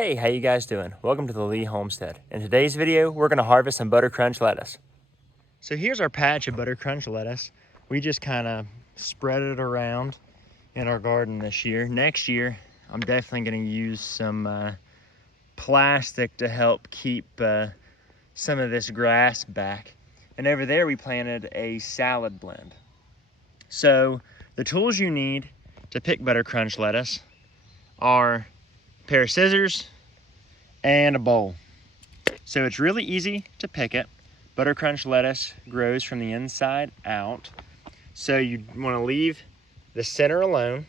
Hey, how you guys doing? Welcome to the Lee Homestead. In today's video, we're gonna harvest some butter crunch lettuce. So here's our patch of butter crunch lettuce. We just kind of spread it around in our garden this year. Next year, I'm definitely gonna use some plastic to help keep some of this grass back. And over there, we planted a salad blend. So the tools you need to pick butter crunch lettuce are a pair of scissors and a bowl. So it's really easy to pick it. Butter crunch lettuce grows from the inside out. So you want to leave the center alone,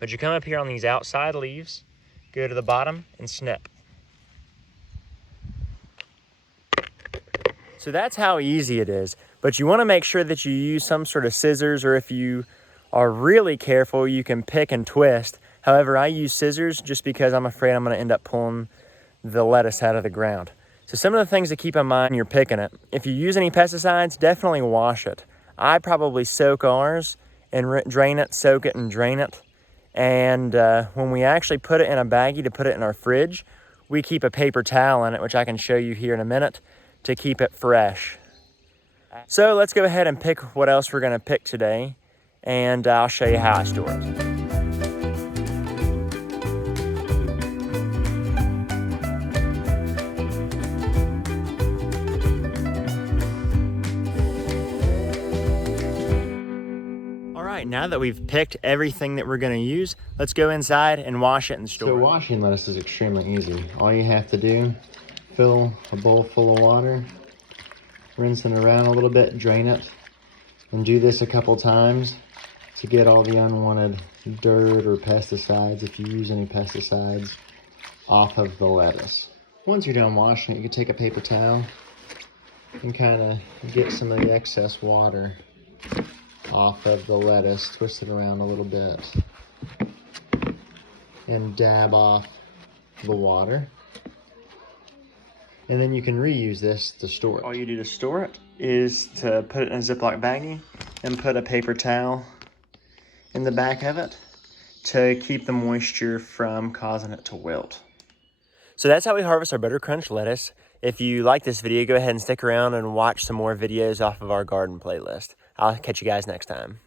but you come up here on these outside leaves, go to the bottom and snip. So that's how easy it is, but you want to make sure that you use some sort of scissors, or if you are really careful, you can pick and twist. However, I use scissors just because I'm afraid I'm going to end up pulling the lettuce out of the ground. So some of the things to keep in mind when you're picking it: if you use any pesticides, definitely wash it. I probably soak ours and drain it, soak it and drain it. And when we actually put it in a baggie to put it in our fridge, we keep a paper towel in it, which I can show you here in a minute, to keep it fresh. So let's go ahead and pick what else we're going to pick today, and I'll show you how I store it. Now that we've picked everything that we're going to use, let's go inside and wash it and store it. So washing lettuce is extremely easy. All you have to do, fill a bowl full of water, rinse it around a little bit, drain it, and do this a couple times to get all the unwanted dirt or pesticides, if you use any pesticides, off of the lettuce. Once you're done washing it, you can take a paper towel and kind of get some of the excess water off of the lettuce, twist it around a little bit, and dab off the water. And then you can reuse this to store it. All you do to store it is to put it in a Ziploc baggie and put a paper towel in the back of it to keep the moisture from causing it to wilt. So that's how we harvest our butter crunch lettuce. If you like this video, go ahead and stick around and watch some more videos off of our garden playlist. I'll catch you guys next time.